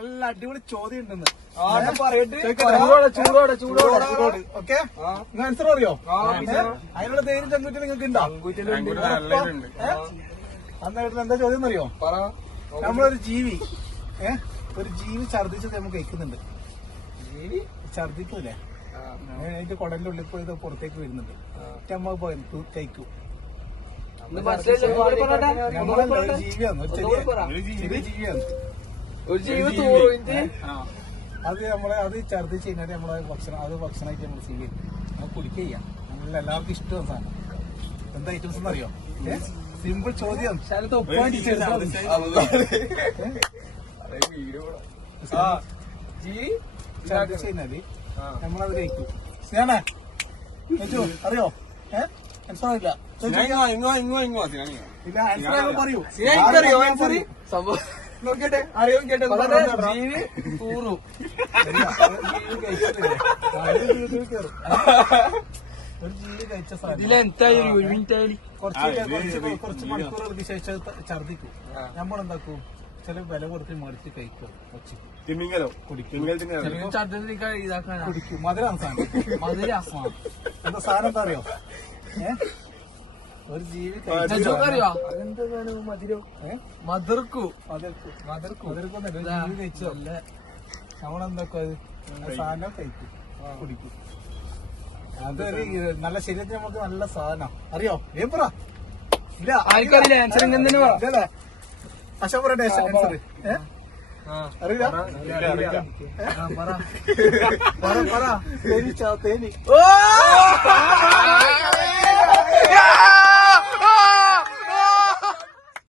നല്ല അടിപൊളി ചോദ്യം ഉണ്ടെന്ന് ചൂടോടെ ഓക്കെ. നിങ്ങൾ ആൻസർ അറിയോ? അതിനുള്ള ധൈര്യം ചങ്കുറ്റി നിങ്ങൾക്ക് ഉണ്ടോ? അന്നായിട്ട് എന്താ ചോദ്യം എന്നറിയോ? നമ്മളൊരു ജീവി ഒരു ജീവി ഛർദിച്ചത് നമുക്ക് കഴിക്കുന്നുണ്ട്. ഛർദിക്കൂലേ? അതിന്റെ കുടലിന്റെ ഉള്ളിൽ പോയി പുറത്തേക്ക് വരുന്നുണ്ട്. നമ്മൾ കഴിക്കും. നമ്മളൊരു ജീവിയാണ്, ഒരു ചെറിയ ജീവിയാണ്. അത് ഛർദിച്ച് കഴിഞ്ഞാൽ നമ്മളെ ഭക്ഷണമായിട്ട് നമ്മൾ സ്വീകരിക്കും. നമുക്ക് കുടിക്കുക ചെയ്യാം. നമ്മളെ എല്ലാവർക്കും ഇഷ്ടമാണ് സാധനം. എന്താ ഐറ്റംസ് എന്നറിയോ? സിമ്പിൾ ചോദ്യം. ഛർദിച്ച് കഴിഞ്ഞാല് നമ്മളത് കഴിക്കും. ഞാനേ അറിയോ? മനസ്സിലാവില്ല. ഇല്ല, ആൻസർ പറയൂ. നോക്കട്ടെ, അറിയോ കേട്ടെ. ജീവി തൂറും. ഒരു ജീവി കഴിച്ച സാധനം കുറച്ച് മണിക്കൂറുകൾക്ക് ശേഷം ഛർദിക്കും. നമ്മളെന്താക്കും? ചില വില കൊടുത്ത് മേടിച്ച് കഴിക്കും. കുടിക്കും. മധുരാണ് സാധനം. എന്താ സാധനം എന്താ അറിയോ? ഒരു ജീവി ജീവി കഴിച്ചോ? നമ്മളെന്താക്കും? അത് സാധനം കഴിക്കും, കുടിക്കും. അതൊരു നല്ല ശരീരത്തിന് നമുക്ക് നല്ല സാധനം. അറിയോ? പറ. ഇല്ല, ആർക്കറിയില്ല. അശോക് പറയട്ടെ ആൻസർ. അറിയില്ല. തേനി.